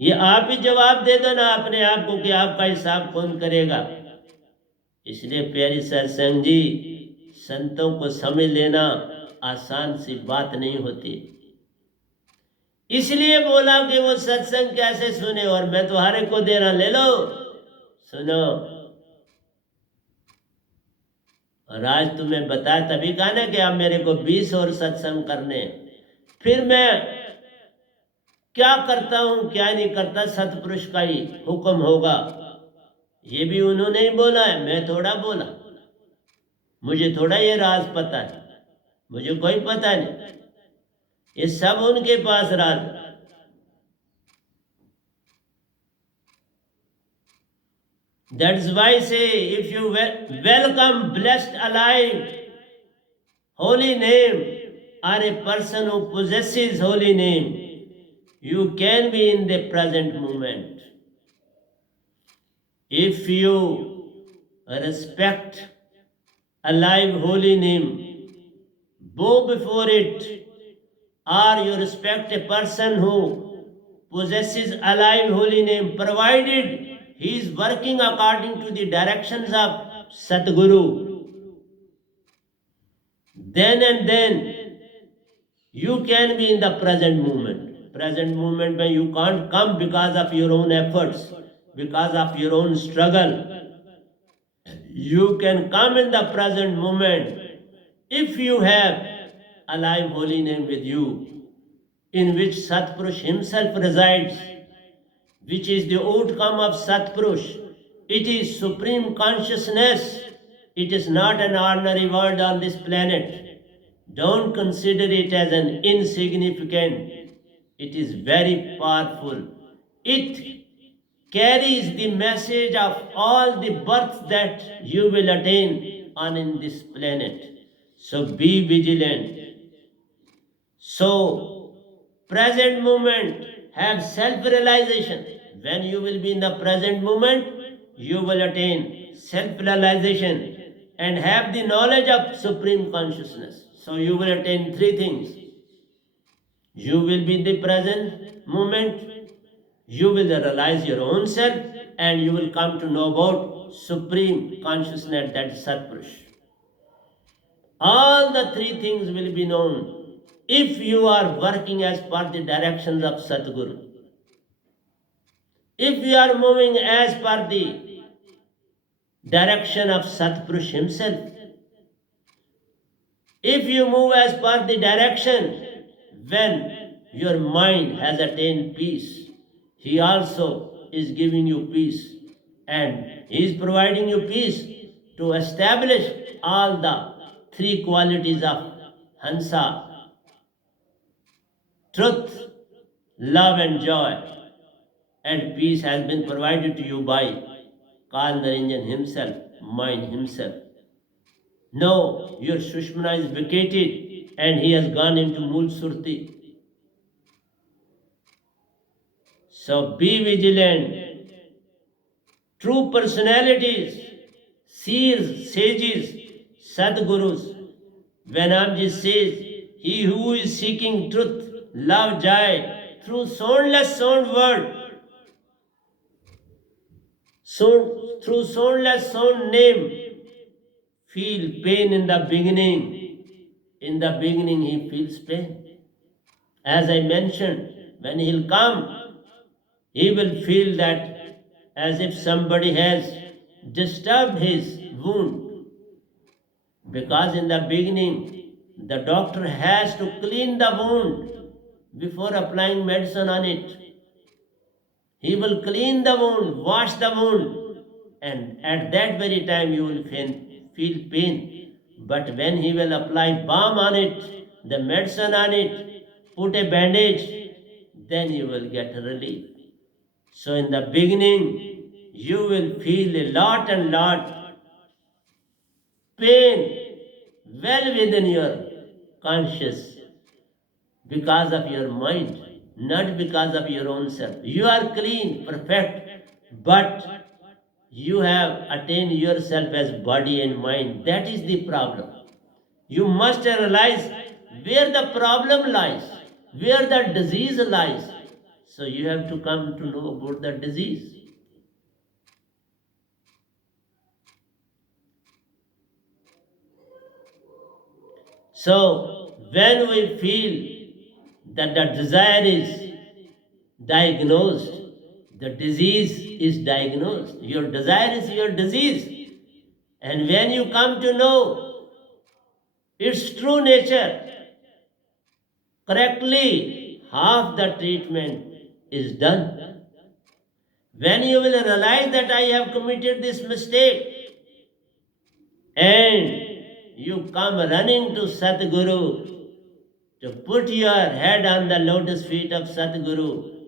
ये आप ही जवाब दे दो ना अपने आप को कि आपका हिसाब कौन करेगा। इसलिए प्यारी सत्संग जी, संतों को समझ लेना आसान सी बात नहीं होती। इसलिए बोला कि वो सत्संग कैसे सुने, और मैं तो हर एक को दे रहा, ले लो सुनो। और आज तुम्हें बताया, तभी कहा ना कि आप मेरे को 20 और सत्संग करने, फिर मैं क्या करता हूं क्या नहीं करता, सतपुरुष का ही हुक्म होगा। ये भी उन्होंने ही बोला है, मैं थोड़ा बोला। मुझे थोड़ा ये राज पता है, मुझे कोई पता नहीं, ये सब उनके पास राज। That's why say, if you welcome blessed alive holy name, or a person who possesses holy name, you can be in the present moment. If you respect alive holy name, bow before it, or you respect a person who possesses alive holy name, provided he is working according to the directions of Satguru, then and then you can be in the present moment. Present moment when you can't come because of your own efforts, because of your own struggle. You can come in the present moment if you have alive holy name with you, in which Satpurush himself resides, which is the outcome of Satpurush. It is supreme consciousness. It is not an ordinary world on this planet. Don't consider it as an insignificant. It is very powerful. It carries the message of all the births that you will attain on in this planet. So be vigilant. So, present moment, have self-realization. When you will be in the present moment, you will attain self-realization and have the knowledge of supreme consciousness. So you will attain three things. You will be in the present moment, you will realize your own self, and you will come to know about supreme consciousness, that is Satpurush. All the three things will be known if you are working as per the directions of Sadguru. If you are moving as per the direction of Satpurush himself, if you move as per the direction when your mind has attained peace, he also is giving you peace, and he is providing you peace to establish all the three qualities of Hansa: truth, love and joy. And peace has been provided to you by Kal Naranjan himself, mind himself. No, your Sushmana is vacated and he has gone into Mool Surti. So be vigilant. True personalities, seers, sages, Sadgurus. Venamji says, he who is seeking truth, love, joy, through soundless sound word, through soundless sound name, feel pain in the beginning. In the beginning he feels pain. As I mentioned, when he'll come, he will feel that as if somebody has disturbed his wound. Because in the beginning, the doctor has to clean the wound before applying medicine on it. He will clean the wound, wash the wound, and at that very time you will feel pain. But when he will apply balm on it, the medicine on it, put a bandage, then you will get relief. So in the beginning, you will feel a lot and lot pain well within your conscious because of your mind, not because of your own self. You are clean, perfect, but you have attained yourself as body and mind. That is the problem. You must realize where the problem lies, where the disease lies. So you have to come to know about the disease. So when we feel that the desire is diagnosed, the disease is diagnosed. Your desire is your disease. And when you come to know its true nature correctly, half the treatment is done. When you will realize that I have committed this mistake, and you come running to Satguru to put your head on the lotus feet of Satguru,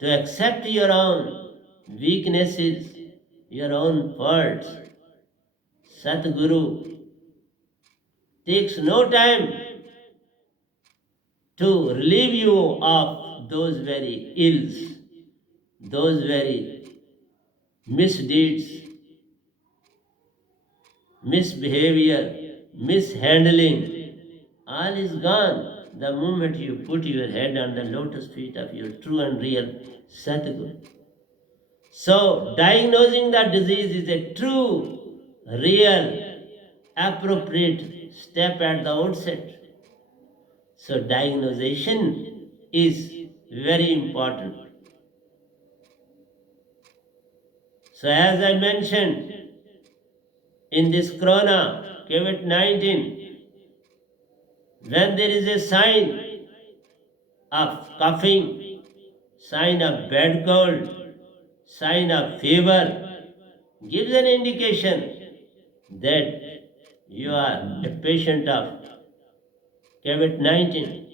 to accept your own weaknesses, your own faults. Satguru takes no time to relieve you of those very ills, those very misdeeds, misbehavior, mishandling. All is gone the moment you put your head on the lotus feet of your true and real Satguru. So, diagnosing the disease is a true, real, appropriate step at the outset. So, diagnosis is very important. So, as I mentioned, in this corona, COVID-19, when there is a sign of coughing, sign of bad cold, sign of fever, gives an indication that you are a patient of COVID-19.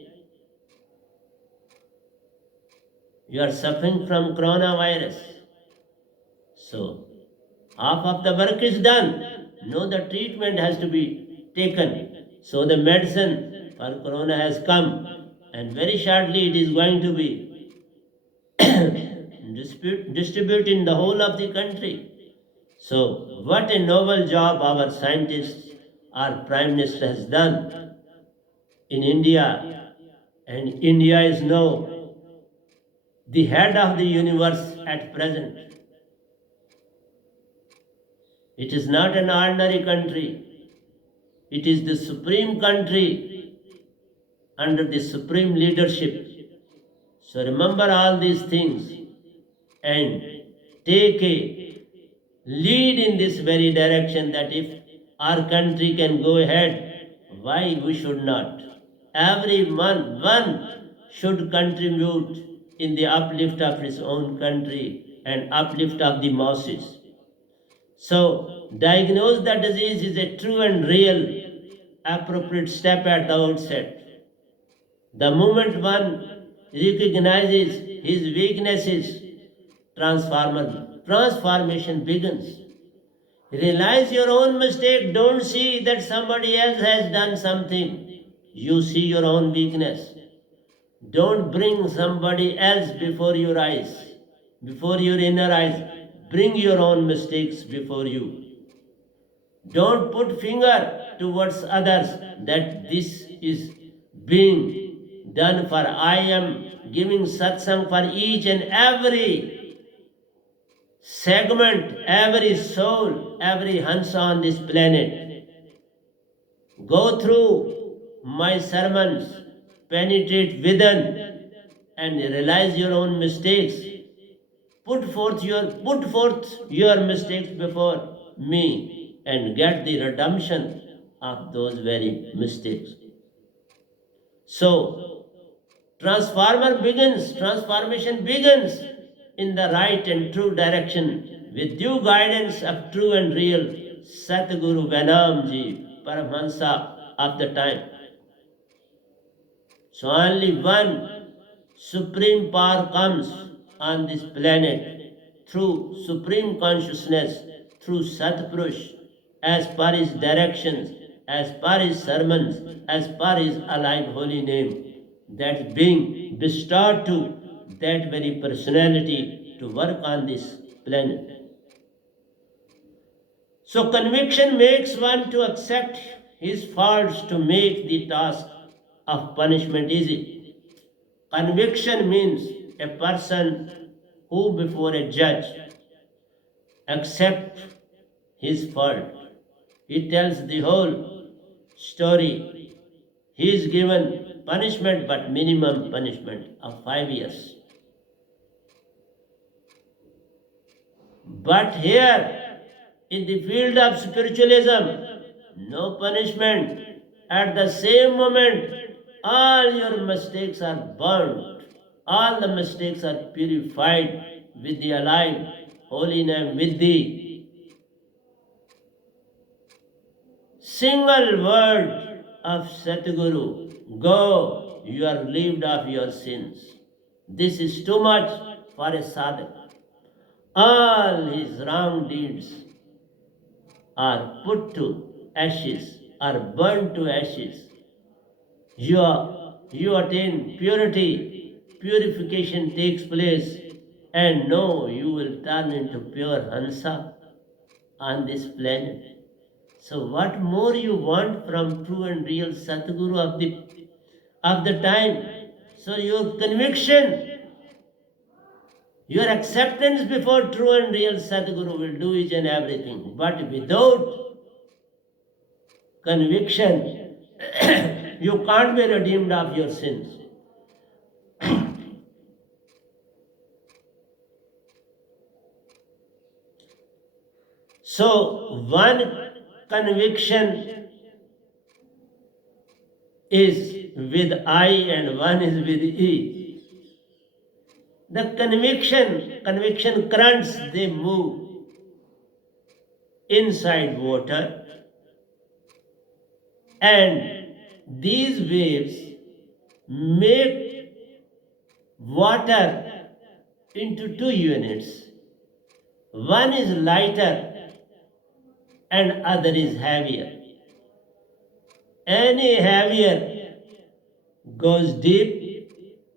You are suffering from coronavirus. So, half of the work is done. No, the treatment has to be taken. So, the medicine for corona has come, and very shortly it is going to be distributed in the whole of the country. So, what a noble job our scientists, our Prime Minister has done in India, and India is now the head of the universe at present. It is not an ordinary country. It is the supreme country under the supreme leadership. So remember all these things and take a lead in this very direction, that if our country can go ahead, why we should not? Every one should contribute in the uplift of his own country and uplift of the masses. So, diagnose the disease is a true and real appropriate step at the outset. The moment one recognizes his weaknesses, transformation begins. Realize your own mistake. Don't see that somebody else has done something. You see your own weakness. Don't bring somebody else before your eyes, before your inner eyes. Bring your own mistakes before you. Don't put finger towards others that this is being done for. I am giving satsang for each and every segment, every soul, every hansa on this planet. Go through my sermons, penetrate within, and realize your own mistakes. Put forth your mistakes before me and get the redemption of those very mistakes. So, transformation begins in the right and true direction with due guidance of true and real Satguru Venamji, Paramahansa of the time. So only one supreme power comes on this planet through supreme consciousness, through Satpurush, as per his directions, as per his sermons, as per his alive holy name, that being bestowed to that very personality to work on this planet. So conviction makes one to accept his faults to make the task of punishment easy. Conviction means a person who before a judge accepts his fault. He tells the whole story. He is given punishment, but minimum punishment of 5 years. But here, in the field of spiritualism, no punishment. At the same moment, all your mistakes are burnt. All the mistakes are purified with the alive holy name, with the single word of Satguru. Go, you are relieved of your sins. This is too much for a sadhak. All his wrong deeds are put to ashes, are burned to ashes. You attain purity, purification takes place, and no, you will turn into pure Hansa on this planet. So what more you want from true and real Satguru of the time? So your conviction, your acceptance before true and real Sadhguru will do each and everything. But without conviction, you can't be redeemed of your sins. So one conviction is with I and one is with E. The conviction currents, they move inside water, and these waves make water into two units. One is lighter and other is heavier. Any heavier goes deep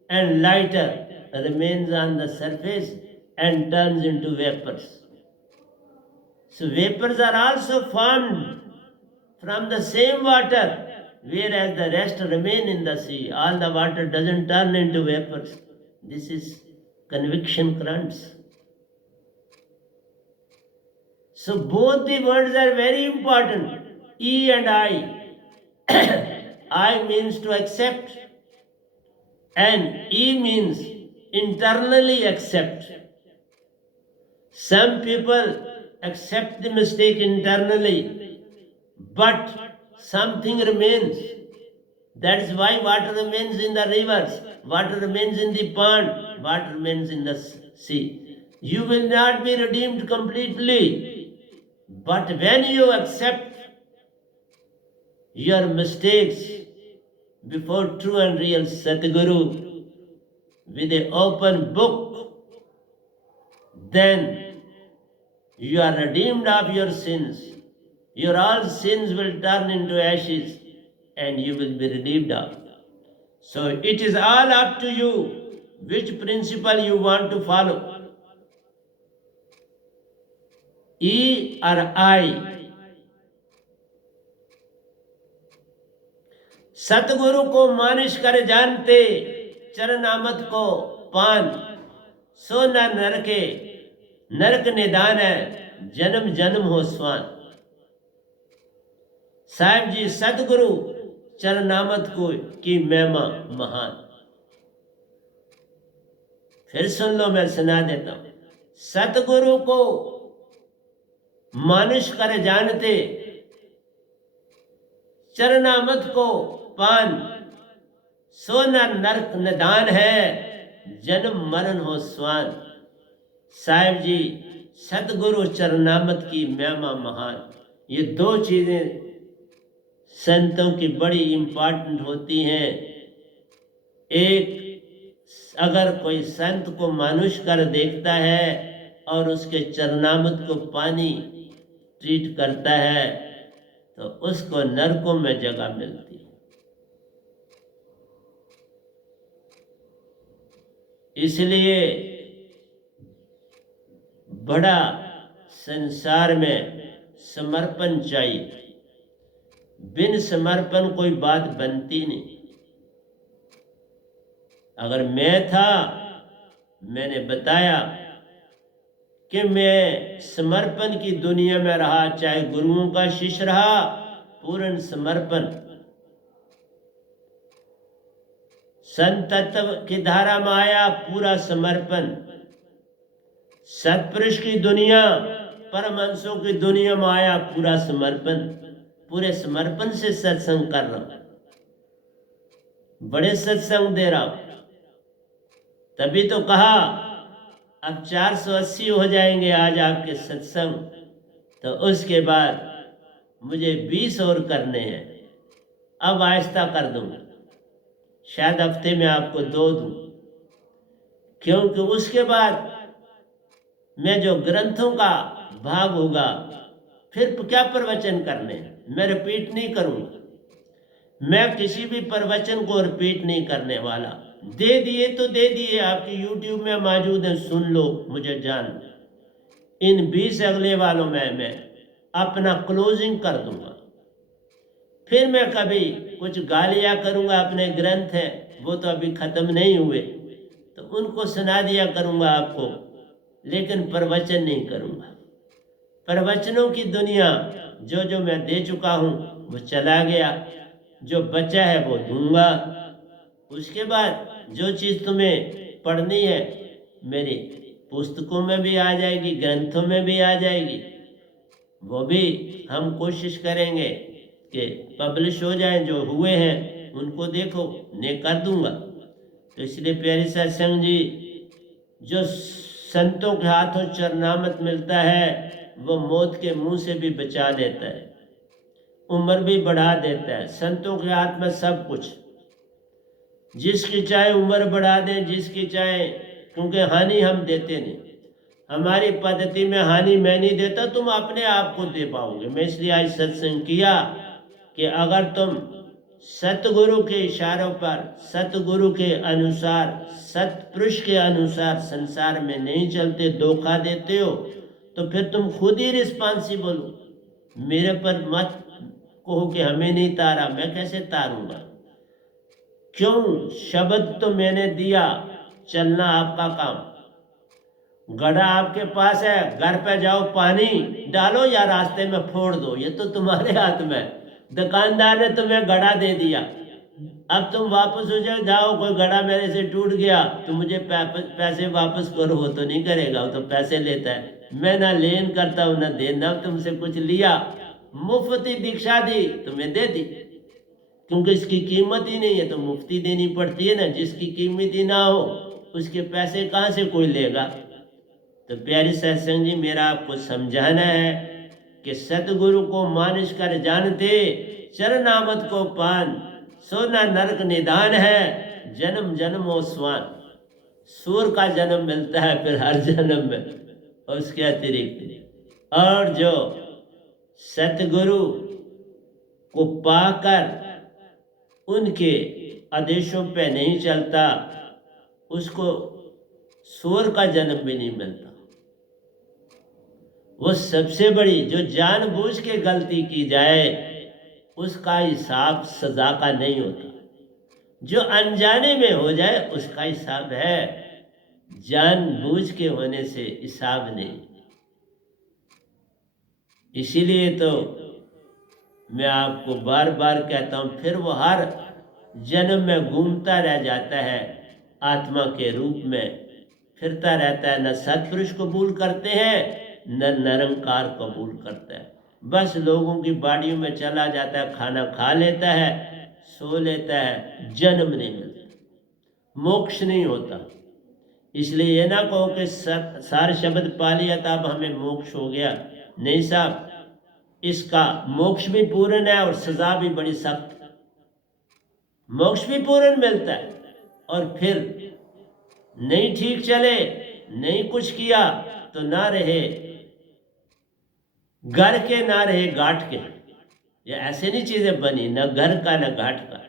and lighter remains on the surface and turns into vapors. So vapors are also formed from the same water, whereas the rest remain in the sea. All the water doesn't turn into vapors. This is conviction currents. So both the words are very important. E and I. I means to accept, and E means internally accept. Some people accept the mistake internally, but something remains. That is why water remains in the rivers, water remains in the pond, water remains in the sea. You will not be redeemed completely, but when you accept your mistakes before true and real Satguru with an open book, then you are redeemed of your sins. Your all sins will turn into ashes and you will be redeemed of. So it is all up to you which principle you want to follow. E or I. सतगुरु को मानिश कर जानते, चरनामत को पान, सो न नरके, नरक निदान है, जन्म जन्म हो स्वान। साहिब जी, सतगुरु चरनामत को की महिमा महान। फिर सुन लो, मैं सुना देता हूं। सतगुरु को मानुष कर जानते, चरनामत को पान, सोना नरक निदान है, जन्म मरण हो स्वान। साहिब जी, सतगुरु चरनामत की महिमा महान। ये दो चीजें संतों की बड़ी इम्पोर्टेंट होती हैं। एक, अगर कोई संत को मानुष कर देखता है और उसके चरनामत को पानी ट्रीट करता है तो उसको नरकों में जगह मिलती है। इसलिए बड़ा संसार में समर्पण चाहिए। बिन समर्पण कोई बात बनती नहीं। अगर मैं था, मैंने बताया कि मैं समर्पण की दुनिया में रहा, चाहे गुरुओं का शिष्य रहा, पूर्ण समर्पण, संत तत्व की धारा में आया, पूरा समर्पण, सत्पुरुष की दुनिया, परमहंसों की दुनिया में आया, पूरा समर्पण, पूरे समर्पण से सत्संग कर रहा हूं, बड़े सत्संग दे रहा हूं। तभी तो कहा अब 480 हो जाएंगे आज आपके सत्संग, तो उसके बाद मुझे 20 और करने हैं। अब आहिस्ता कर दूंगा, शायद हफ्ते में आपको 2 दूं, क्योंकि उसके बाद मैं जो ग्रंथों का भाग होगा, फिर क्या प्रवचन करने, मैं रिपीट नहीं करूंगा। मैं किसी भी प्रवचन को रिपीट नहीं करने वाला। दे दिए तो दे दिए, आपके यूट्यूब में मौजूद है, सुन लो, मुझे जान। इन 20 अगले वालों में मैं अपना क्लोजिंग कर दूंगा। फिर मैं कभी कुछ गालियां करूंगा, अपने ग्रंथ हैं वो तो अभी खत्म नहीं हुए, तो उनको सुना दिया करूंगा आपको, लेकिन प्रवचन नहीं करूंगा। प्रवचनों की दुनिया जो जो मैं दे चुका हूं वो चला गया, जो बचा है वो दूंगा। उसके बाद जो चीज़ तुम्हें पढ़नी है मेरी पुस्तकों में भी आ जाएगी, ग्रंथों में भी आ जाएगी, वो भी हम कोशिश करेंगे कि पब्लिश हो जाए। जो हुए हैं उनको देखो, मैं कर दूंगा। तो इसलिए प्यारे सत्संग जी, जो संतों के हाथों चरनामत मिलता है वो मौत के मुंह से भी बचा देता है, उम्र भी बढ़ा देता है। संतों के हाथ में सब कुछ, जिसकी चाहे उम्र बढ़ा दें, जिसकी चाहे, क्योंकि हानि हम देते नहीं। हमारी पद्धति में हानि मैं नहीं देता, तुम अपने आप को दे पाओगे। मैं इसलिए आज सत्संग किया कि अगर तुम सतगुरु के इशारों पर, सतगुरु के अनुसार, सतपुरुष के अनुसार संसार में नहीं चलते, धोखा देते हो, तो फिर तुम खुद ही रिस्पॉन्सिबल हो। मेरे पर मत कहो कि हमें नहीं तारा, मैं कैसे तारूंगा? क्यों? शब्द तो मैंने दिया, चलना आपका काम। गड़ा आपके पास है, घर पे जाओ, पानी डालो या रास्ते में फोड़ दो, ये तो तुम्हारे हाथ में। दुकानदार ने तुम्हें गड़ा दे दिया, अब तुम वापस हो जाओ, कोई गड़ा मेरे से टूट गया तो मुझे पैसे वापस करो, वो तो नहीं करेगा, वो तो पैसे लेता है। मैं ना लेन करता हूँ ना देना, तुमसे कुछ लिया, मुफ्ती दीक्षा दी तुम्हें दे दी, क्योंकि इसकी कीमत ही नहीं है तो मुफ्ती देनी पड़ती है ना। जिसकी कीमत ही ना हो उसके पैसे कहाँ से कोई लेगा? तो प्यारी सत्संग जी, मेरा आपको समझाना है कि सतगुरु को मानिश कर जानते, चरनामत को पान, सोना नरक निदान है, जन्म जन्म ओ स्वान। सूर का जन्म मिलता है फिर हर जन्म में, और उसके अतिरिक्त। और जो सतगुरु को पाकर उनके आदेशों पे नहीं चलता, उसको सूर का जन्म भी नहीं मिलता। वो सबसे बड़ी, जो जानबूझ के गलती की जाए उसका हिसाब सजा का नहीं होता, जो अनजाने में हो जाए उसका हिसाब है, जानबूझ के होने से हिसाब नहीं। इसीलिए तो मैं आपको बार बार कहता हूँ, फिर वो हर जन्म में घूमता रह जाता है, आत्मा के रूप में फिरता रहता है। न सत्पुरुष कबूल करते हैं न निरंकार कबूल करता है, बस लोगों की बाड़ियों में चला जाता है, खाना खा लेता है, सो लेता है, जन्म नहीं मिलता, मोक्ष नहीं होता। इसलिए ये ना कहो कि सारे शब्द पा लिया था अब हमें मोक्ष हो गया, नहीं साहब, इसका मोक्ष भी पूर्ण है और सजा भी बड़ी सख्त। मोक्ष भी पूर्ण मिलता है, और फिर नहीं ठीक चले, नहीं कुछ किया तो ना रहे घर के ना रहे घाट के। ये ऐसे नहीं चीजें बनी, न घर का न घाट का।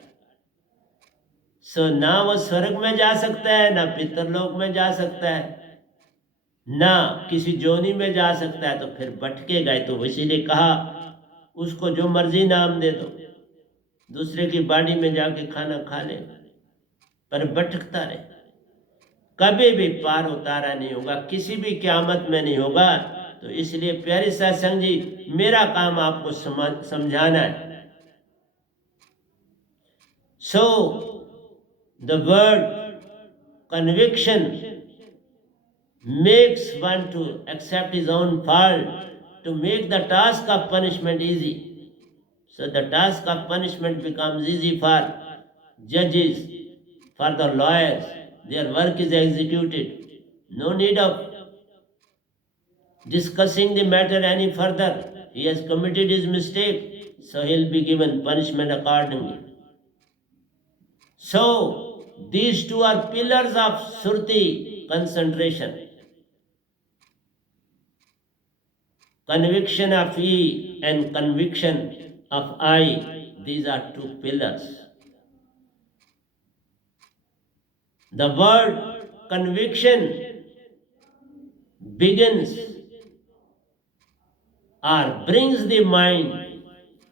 सो ना वो स्वर्ग में जा सकता है, ना पितरलोक में जा सकता है, ना किसी जोनी में जा सकता है, तो फिर भटके गए। तो इसीलिए कहा उसको जो मर्जी नाम दे दो, दूसरे की बाड़ी में जाके खाना खा ले। पर भटकता रहे, कभी भी पार उतारा नहीं होगा, किसी भी क़यामत में नहीं होगा। तो इसलिए प्यारे सत्संग जी, मेरा काम आपको समझाना है। So the word conviction makes one to accept his own fault, to make the task of punishment easy. So the task of punishment becomes easy for judges, for the lawyers. Their work is executed. No need of discussing the matter any further. He has committed his mistake, so he'll be given punishment accordingly. So these two are pillars of Surti concentration. Conviction of E and conviction of I, these are two pillars. The word conviction begins or brings the mind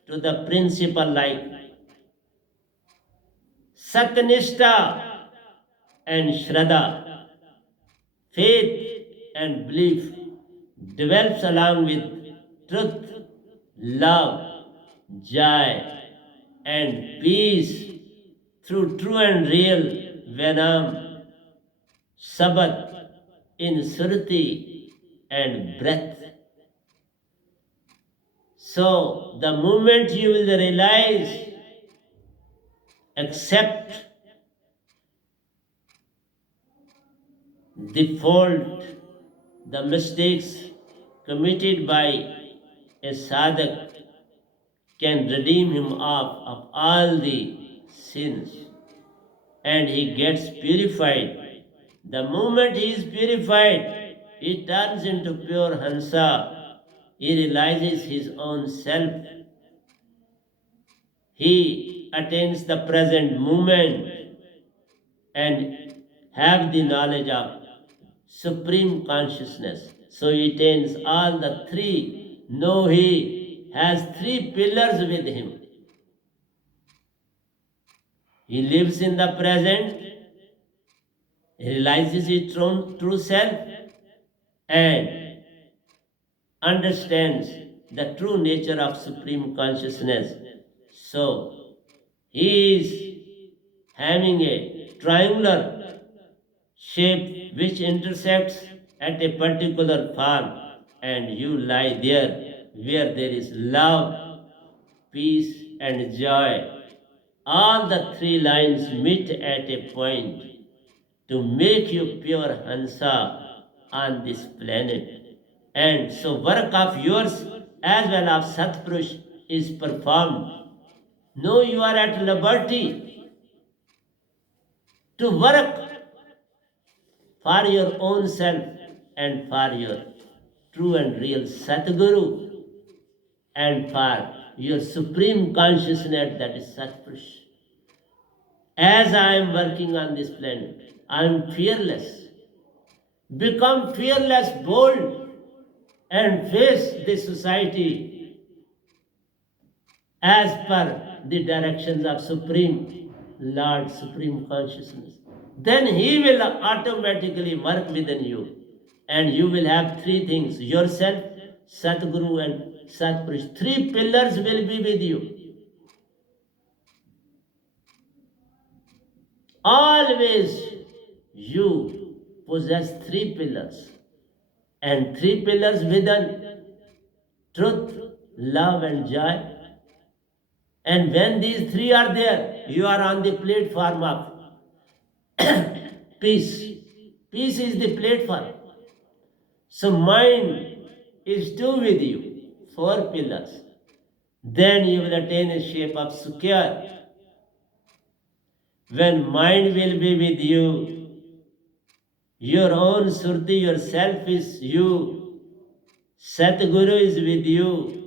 to the principle like Satnishta and Shraddha, faith and belief, develops along with truth, love, joy, and peace through true and real Venam, Sabbath, in Surti and breath. So the moment you will realize, accept the fault, the mistakes committed by a sadhak, can redeem him of all the sins, and he gets purified. The moment he is purified, he turns into pure Hansa. He realizes his own self. He attains the present moment and have the knowledge of supreme consciousness. So he attains all the three. No, he has three pillars with him. He lives in the present, he realizes his true self, and understands the true nature of supreme consciousness. So he is having a triangular shape which intersects at a particular form, and you lie there where there is love, peace, and joy. All the three lines meet at a point to make you pure Hansa on this planet. And so work of yours as well of Satpurush is performed. Know you are at liberty to work for your own self and for your true and real Satguru and for your supreme consciousness, that is Satpurush. As I am working on this planet, I am fearless. Become fearless, bold, and face the society as per the directions of Supreme Lord, Supreme Consciousness. Then He will automatically work within you, and you will have three things: yourself, Satguru, and Satpurush. Three pillars will be with you. Always you possess three pillars, and three pillars within: truth, love, and joy. And when these three are there, you are on the platform of peace. Peace is the platform. So mind is two with you, four pillars. Then you will attain a shape of secure. When mind will be with you, your own Surti, yourself is you, Satguru is with you,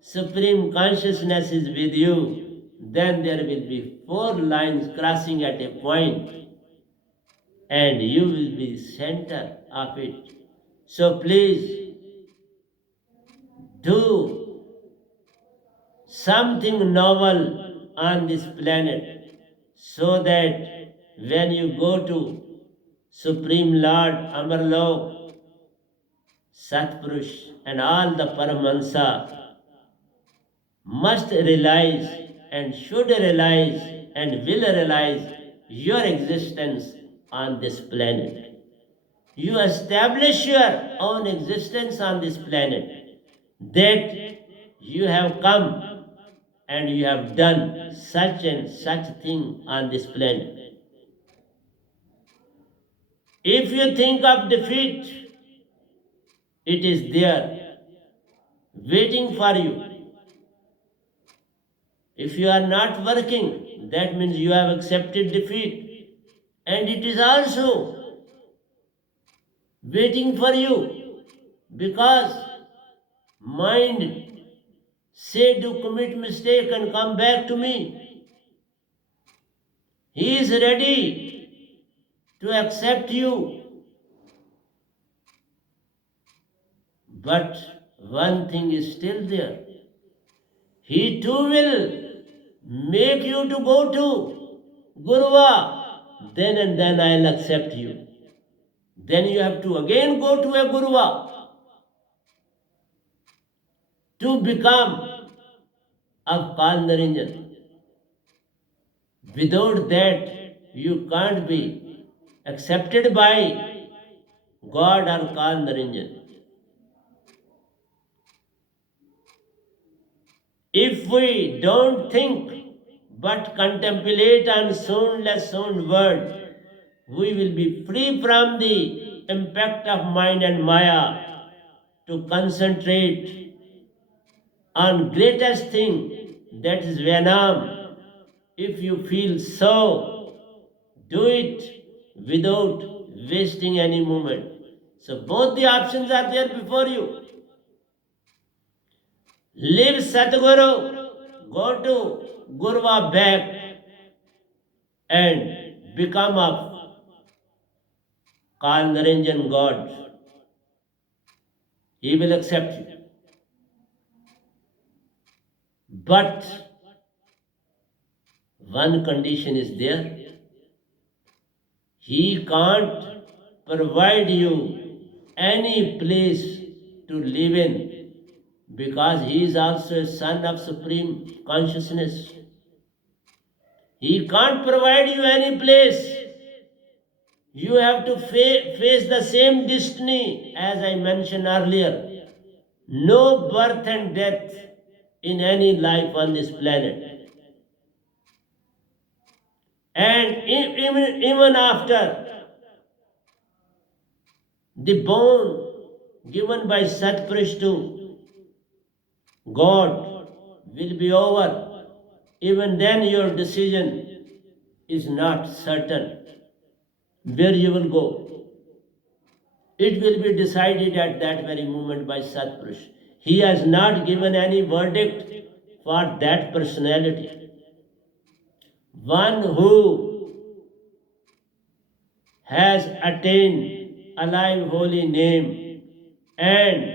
Supreme Consciousness is with you, then there will be four lines crossing at a point, and you will be center of it. So please do something novel on this planet so that when you go to Supreme Lord Amarlok, Satpurush, and all the Paramahansa must realize and should realize and will realize your existence on this planet. You establish your own existence on this planet, that you have come and you have done such and such thing on this planet. If you think of defeat, it is there waiting for you. If you are not working, that means you have accepted defeat, and it is also waiting for you, because mind say to commit mistake and come back to me. He is ready to accept you. But one thing is still there. He too will make you to go to Guruva. Then and then I'll accept you. Then you have to again go to a Guruva to become Avkal Naranjan. Without that, you can't be accepted by God or Kal Naranjan. If we don't think but contemplate on soundless sound word, we will be free from the impact of mind and Maya to concentrate on greatest thing, that is Vyanam. If you feel so, do it without wasting any moment. So both the options are there before you. Leave Satguru, go to Guruva back and become a Kal Naranjan God. He will accept you. But one condition is there. He can't provide you any place to live in, because he is also a son of Supreme Consciousness. He can't provide you any place. You have to face the same destiny as I mentioned earlier. No birth and death in any life on this planet. And even after the bone given by Satpurush to God will be over, even then your decision is not certain where you will go. It will be decided at that very moment by Satpurush. He has not given any verdict for that personality. One who has attained alive holy name and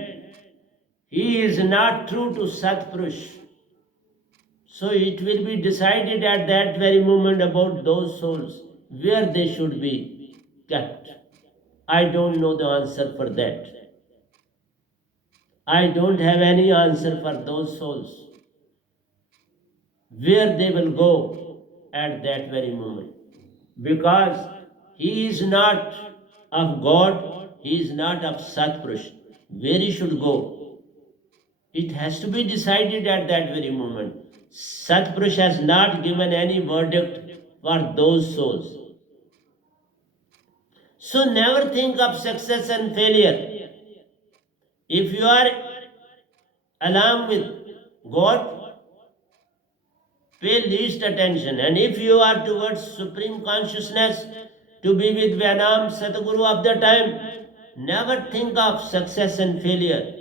he is not true to Satpurush. So it will be decided at that very moment about those souls, where they should be kept. I don't know the answer for that. I don't have any answer for those souls, where they will go at that very moment. Because he is not of God, he is not of Satpurush. Where he should go, it has to be decided at that very moment. Satpurush has not given any verdict for those souls. So never think of success and failure. If you are along with God, pay least attention. And if you are towards Supreme Consciousness, to be with Vyanam Sadguru of the time, never think of success and failure.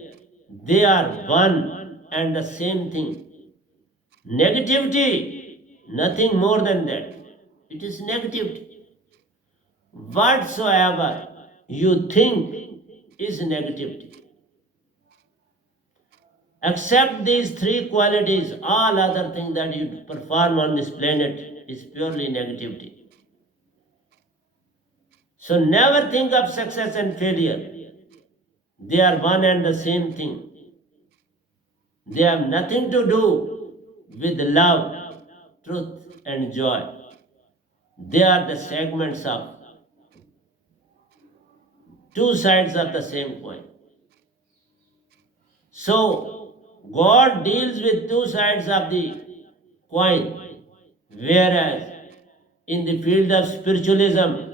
They are one and the same thing. Negativity, nothing more than that. It is negativity. Whatsoever you think is negativity. Except these three qualities, all other things that you perform on this planet is purely negativity. So never think of success and failure. They are one and the same thing. They have nothing to do with love, truth, and joy. They are the segments of two sides of the same coin. So, God deals with two sides of the coin, whereas in the field of spiritualism,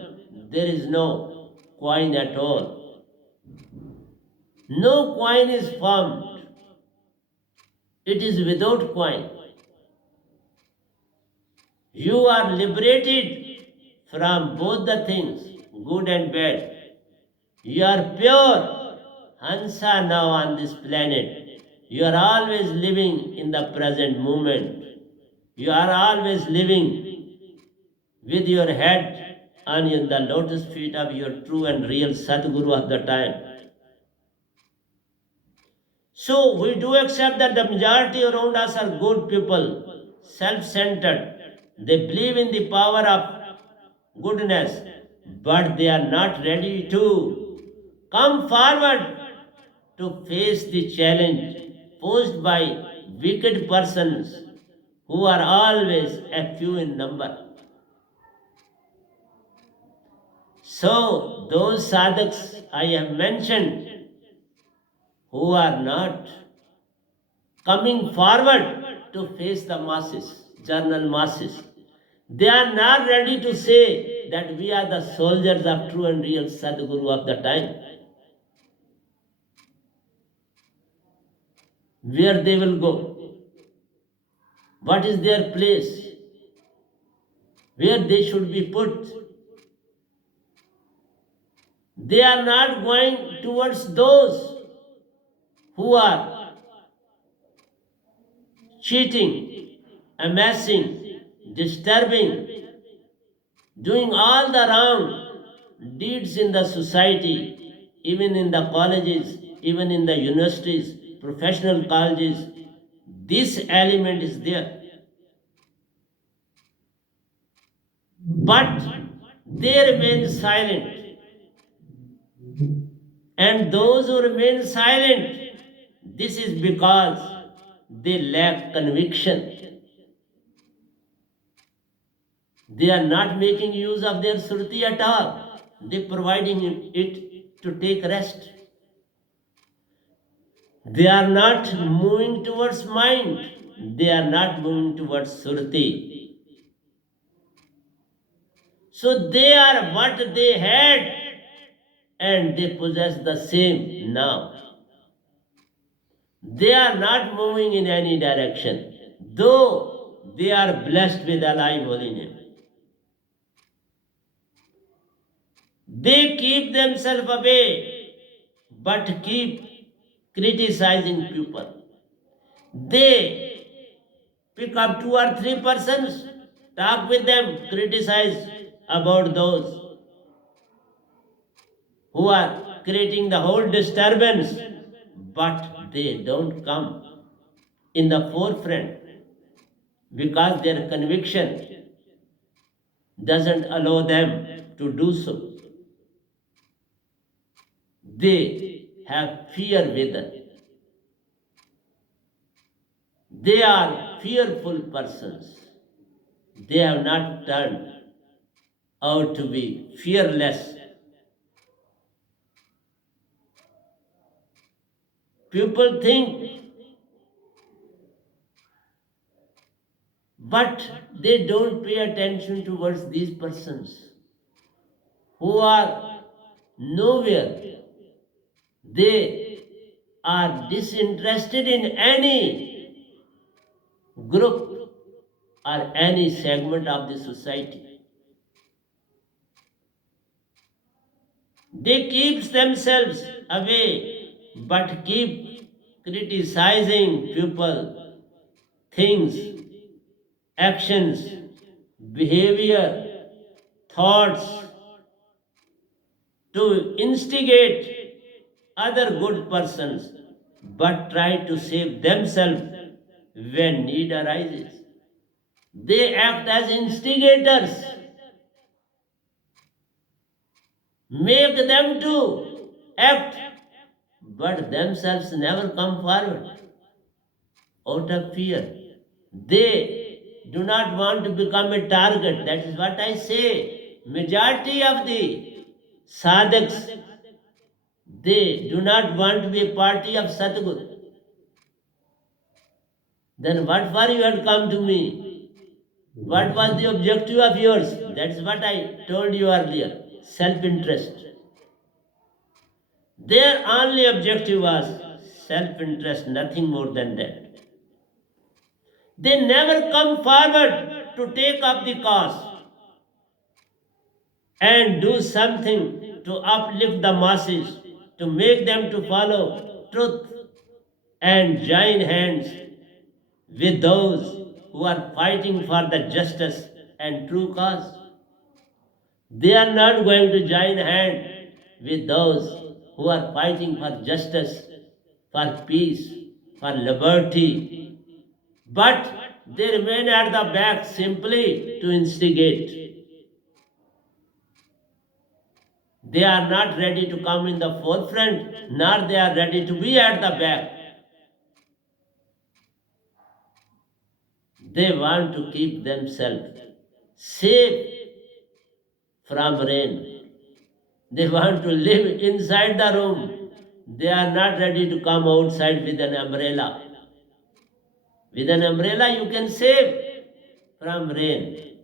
there is no coin at all. No coin is formed, it is without coin. You are liberated from both the things, good and bad. You are pure Hansa now on this planet. You are always living in the present moment. You are always living with your head on the lotus feet of your true and real Sadguru of the time. So we do accept that the majority around us are good people, self-centered. They believe in the power of goodness, but they are not ready to come forward to face the challenge posed by wicked persons who are always a few in number. So, those sadhaks I have mentioned who are not coming forward to face the masses, general masses, they are not ready to say that we are the soldiers of true and real Sadguru of the time. Where they will go? What is their place? Where they should be put? They are not going towards those who are cheating, amassing, disturbing, doing all the wrong deeds in the society, even in the colleges, even in the universities, professional colleges. This element is there. But they remain silent. And those who remain silent, this is because they lack conviction. They are not making use of their Sruti at all. They are providing it to take rest. They are not moving towards mind. They are not moving towards Sruti. So they are what they had and they possess the same now. They are not moving in any direction, though they are blessed with alive holy name. They keep themselves away, but keep criticizing people. They pick up 2 or 3 persons, talk with them, criticize about those who are creating the whole disturbance, but they don't come in the forefront because their conviction doesn't allow them to do so. They have fear within. They are fearful persons. They have not turned out to be fearless. People think, but they don't pay attention towards these persons who are nowhere. They are disinterested in any group or any segment of the society. They keep themselves away but keep criticizing people, things, actions, behavior, thoughts to instigate other good persons but try to save themselves when need arises. They act as instigators. make them to act, but themselves never come forward out of fear. They do not want to become a target. That is what I say. Majority of the sadhaks, they do not want to be a party of Sadguru. Then what for you had come to me? What was the objective of yours? That's what I told you earlier. Self-interest. Their only objective was self-interest, nothing more than that. They never come forward to take up the cause and do something to uplift the masses, to make them to follow truth and join hands with those who are fighting for the justice and true cause. They are not going to join hand with those who are fighting for justice, for peace, for liberty, but they remain at the back simply to instigate. They are not ready to come in the forefront, nor they are ready to be at the back. They want to keep themselves safe from rain. They want to live inside the room. They are not ready to come outside with an umbrella. With an umbrella, you can save from rain.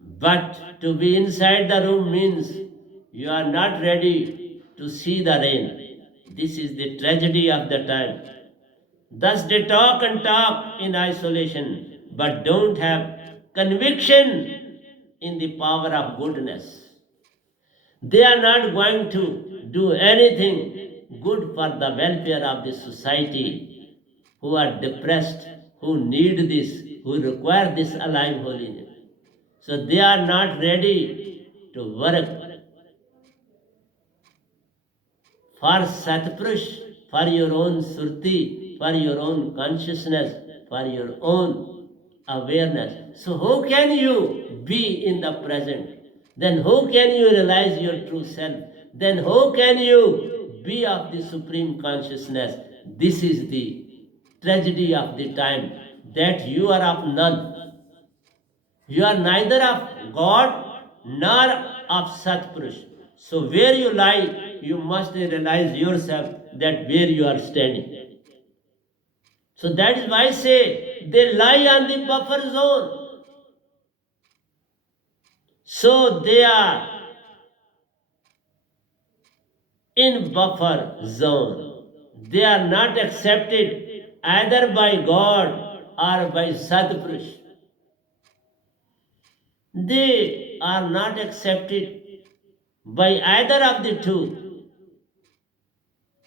But to be inside the room means you are not ready to see the rain. This is the tragedy of the time. Thus they talk and talk in isolation, but don't have conviction in the power of goodness. They are not going to do anything good for the welfare of the society who are depressed, who need this, who require this alive holiness. So they are not ready to work for Satpurush, for your own surti, for your own consciousness, for your own awareness. So how can you be in the present? Then how can you realize your true self? Then how can you be of the supreme consciousness? This is the tragedy of the time, that you are of none. You are neither of God nor of Satpurush. So where you lie, you must realize yourself that where you are standing. So that is why I say they lie on the buffer zone. So they are in buffer zone. They are not accepted either by God or by Satpurush. They are not accepted by either of the two.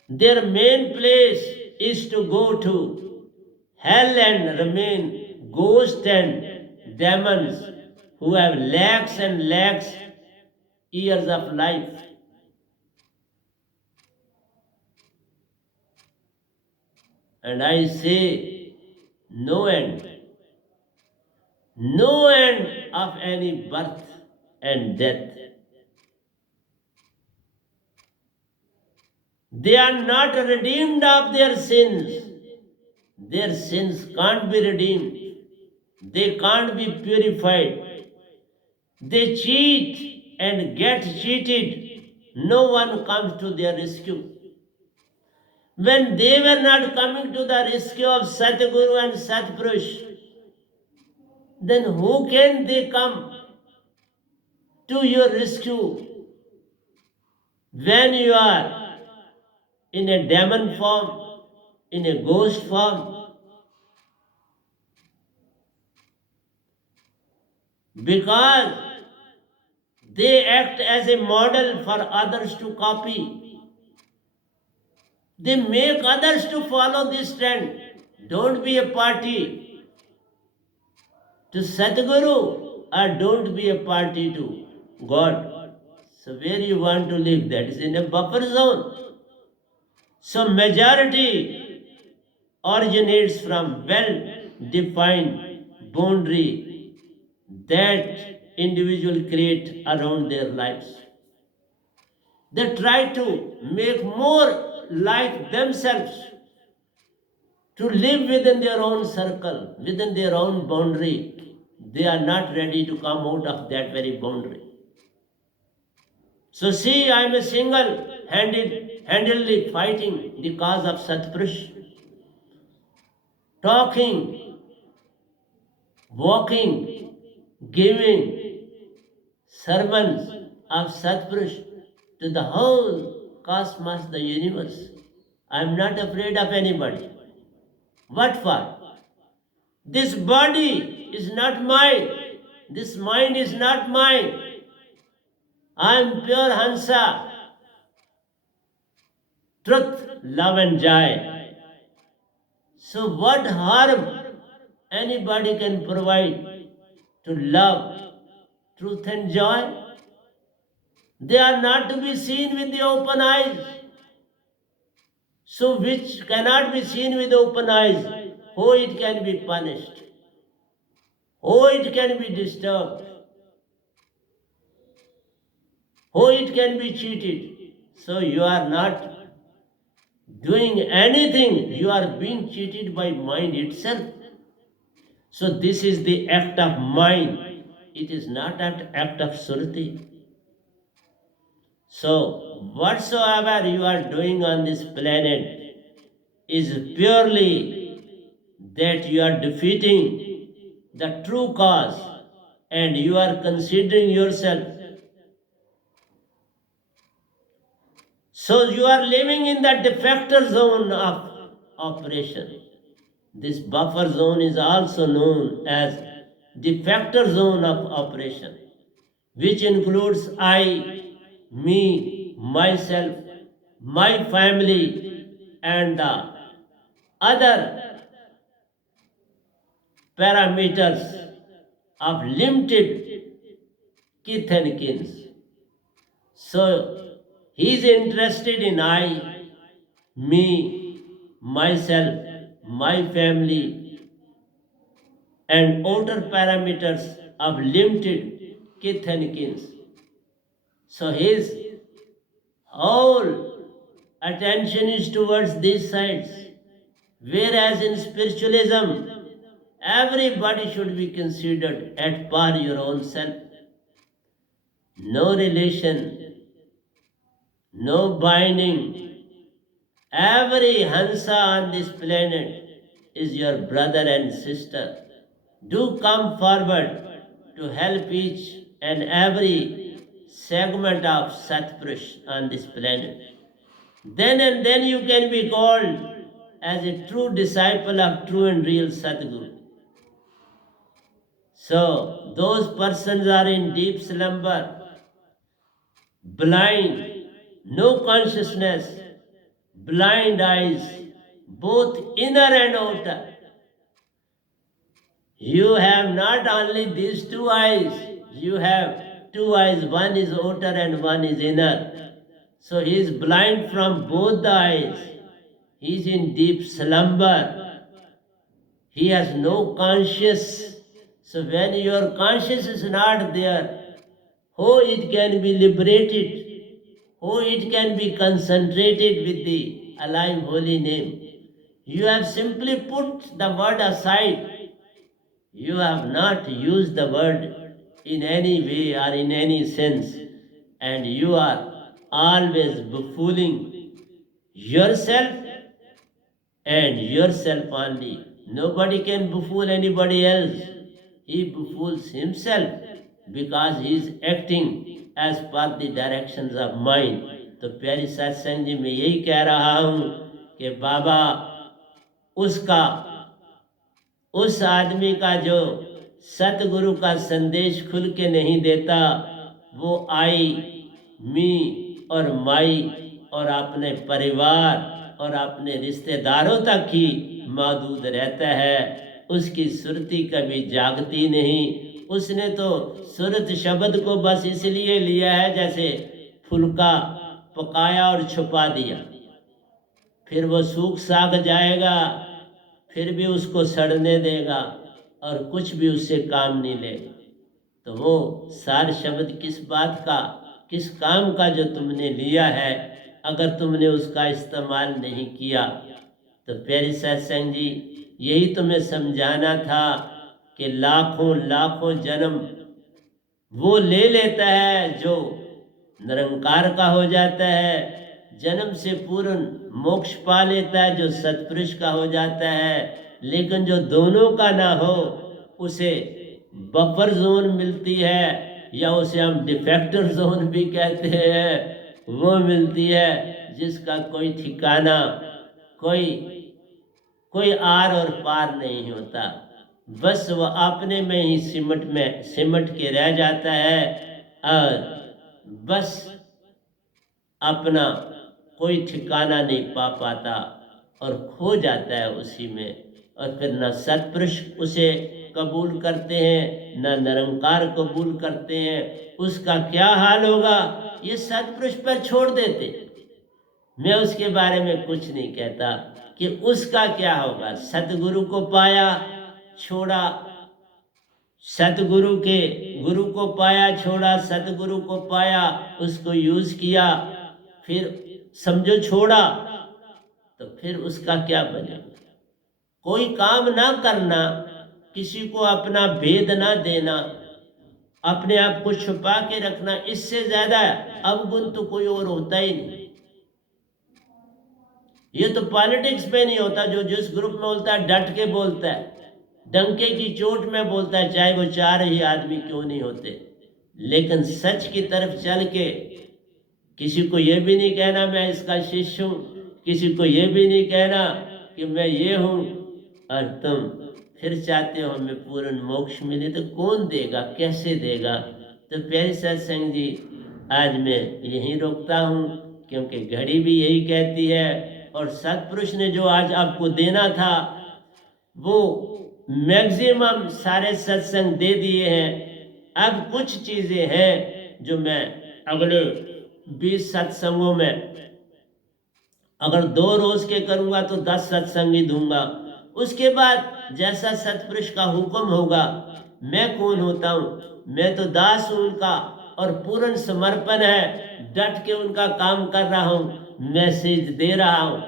Their main place is to go to hell and remain ghosts and demons who have lakhs and lakhs years of life. And I say, no end. No end of any birth and death. They are not redeemed of their sins. Their sins can't be redeemed. They can't be purified. They cheat and get cheated. No one comes to their rescue. When they were not coming to the rescue of Satguru and Satpurush, then who can they come to your rescue when you are in a demon form, in a ghost form? Because they act as a model for others to copy. They make others to follow this trend. Don't be a party to Satguru or don't be a party to God. So where you want to live, that is in a buffer zone. So majority originates from well-defined boundary that individuals create around their lives. They try to make more like themselves, to live within their own circle, within their own boundary. They are not ready to come out of that very boundary. So see, I am a handedly fighting the cause of Satpurush, talking, walking, giving sermons of Satpurush to the whole cosmos, the universe. I am not afraid of anybody. What for? This body is not mine. This mind is not mine. I am pure Hansa. Truth, love and joy. So what harm anybody can provide to love, truth and joy? They are not to be seen with the open eyes. So which cannot be seen with open eyes, how it can be punished, how it can be disturbed, how it can be cheated. So you are not doing anything, you are being cheated by mind itself. So this is the act of mind. It is not an act of surti. So whatsoever you are doing on this planet is purely that you are defeating the true cause and you are considering yourself. So you are living in the defector zone of operation. This buffer zone is also known as defector zone of operation, which includes I, me, myself, my family, and the other parameters of limited kith and kins. So he is interested in I, me, myself, my family, and outer parameters of limited kith and kins. So his whole attention is towards these sides. Whereas in spiritualism, everybody should be considered at par your own self. No relation, no binding. Every Hansa on this planet is your brother and sister. Do come forward to help each and every segment of Satpurush on this planet. Then and then you can be called as a true disciple of true and real Sadguru. So those persons are in deep slumber, blind, no consciousness, blind eyes, both inner and outer. You have not only these two eyes, you have two eyes, one is outer and one is inner. So he is blind from both the eyes. He is in deep slumber. He has no conscience. So when your conscience is not there, how it can be liberated, how it can be concentrated with the alive holy name. You have simply put the word aside. You have not used the word in any way or in any sense, and you are always befooling yourself and yourself only. Nobody can befool anybody else. He befools himself because he is acting as per the directions of mind. तो प्यारी सत्संग जी मैं यही कह रहा हूँ कि बाबा उसका उस आदमी का जो सतगुरु का संदेश खुल के नहीं देता, वो आई, मी और माई और अपने परिवार और अपने रिश्तेदारों तक ही मौजूद रहता है, उसकी सुरती कभी जागती नहीं। उसने तो सुरत शब्द को बस इसलिए लिया है जैसे फुल्का पकाया और छुपा दिया, फिर वो सूख साख जाएगा, फिर भी उसको सड़ने देगा और कुछ भी उससे काम नहीं लेगा। तो वो सार शब्द किस बात का किस काम का जो तुमने लिया है, अगर तुमने उसका इस्तेमाल नहीं किया। तो प्यारे सत्संग जी, यही तुम्हें समझाना था कि लाखों लाखों जन्म वो ले लेता है जो निरंकार का हो जाता है, जन्म से पूर्ण मोक्ष पा लेता है जो सत्पुरुष का हो जाता है। लेकिन जो दोनों का ना हो, उसे बफर जोन मिलती है, या उसे हम डिफेक्टर जोन भी कहते हैं, वो मिलती है, जिसका कोई ठिकाना, कोई कोई आर और पार नहीं होता। बस वह अपने में ही सिमट के रह जाता है, और बस अपना कोई ठिकाना नहीं पा पाता और खो जाता है उसी में। और फिर न सत्पुरुष उसे कबूल करते हैं, न निरंकार कबूल करते हैं। उसका क्या हाल होगा, ये सत्पुरुष पर छोड़ देते। मैं उसके बारे में कुछ नहीं कहता कि उसका क्या होगा। सतगुरु को पाया, छोड़ा, सतगुरु के गुरु को पाया, छोड़ा, सतगुरु को पाया, उसको यूज किया, फिर समझो छोड़ा, तो फिर उसका क्या बनेगा। कोई काम ना करना, किसी को अपना भेद ना देना, अपने आप को छुपा के रखना, इससे ज्यादा अवगुण तो कोई और होता ही नहीं। ये तो पॉलिटिक्स में नहीं होता। जो जिस ग्रुप में बोलता है डट के बोलता है, डंके की चोट में बोलता है, चाहे वो चार ही आदमी क्यों नहीं होते। लेकिन सच की तरफ चल के किसी को ये भी नहीं कहना मैं इसका शिष्य हूँ, किसी को ये भी नहीं कहना कि मैं ये हूँ, और तुम फिर चाहते हो हमें पूर्ण मोक्ष मिले, तो कौन देगा, कैसे देगा। तो प्यारे सत्संग जी, आज मैं यहीं रोकता हूँ, क्योंकि घड़ी भी यही कहती है, और सत्पुरुष ने जो आज आपको देना था वो मैक्सिमम सारे सत्संग दे दिए हैं। अब कुछ चीज़ें हैं जो मैं अगले 20 सत्संगों में, अगर 2 रोज के करूँगा तो 10 सत्संग ही दूंगा। उसके बाद जैसा सत्पुरुष का हुक्म होगा। मैं कौन होता हूँ, मैं तो दास हूँ उनका, और पूर्ण समर्पण है, डट के उनका काम कर रहा हूँ, मैसेज दे रहा हूँ।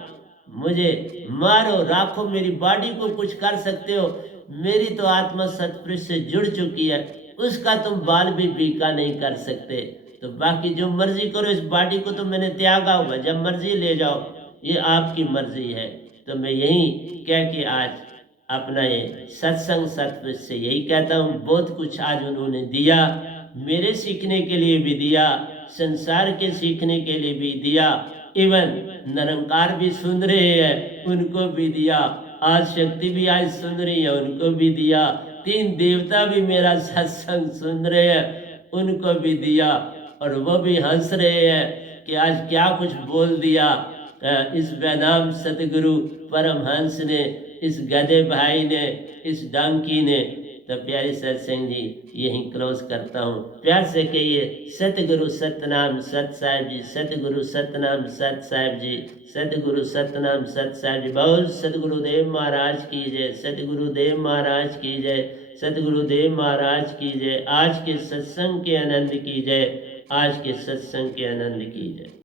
मुझे मारो राखो, मेरी बॉडी को कुछ कर सकते हो, मेरी तो आत्मा सत्पुरुष से जुड़ चुकी है, उसका तुम बाल भी बीका नहीं कर सकते। तो बाकी जो मर्जी करो, इस बॉडी को तो मैंने त्यागा हुआ, जब मर्जी ले जाओ, ये आपकी मर्जी है। तो मैं यही कह के आज अपना ये सत्संग सत्पुरुष से यही कहता हूँ। बहुत कुछ आज उन्होंने दिया, मेरे सीखने के लिए भी दिया, संसार के सीखने के लिए भी दिया, इवन निरंकार भी सुन रहे हैं उनको भी दिया, आज शक्ति भी आज सुन रही है उनको भी दिया, 3 देवता भी मेरा सत्संग सुन रहे हैं उनको भी दिया, और वो भी हंस रहे हैं कि आज क्या कुछ बोल दिया इस बेनाम सतगुरु परमहंस ने, इस गधे भाई ने, इस डांकी ने। तो प्यारे सत्संग जी, यही क्लोज करता हूँ। प्यार से कहिए सतगुरु सतनाम सत साहिब जी, सतगुरु सतनाम सत साहिब जी, सतगुरु सतनाम सत साहिब जी। बोल सतगुरुदेव महाराज की जय, सतगुरुदेव महाराज की जय, सतगुरुदेव महाराज की जय। आज के सत्संग के आनंद की जय, आज के सत्संग के आनंद की जय।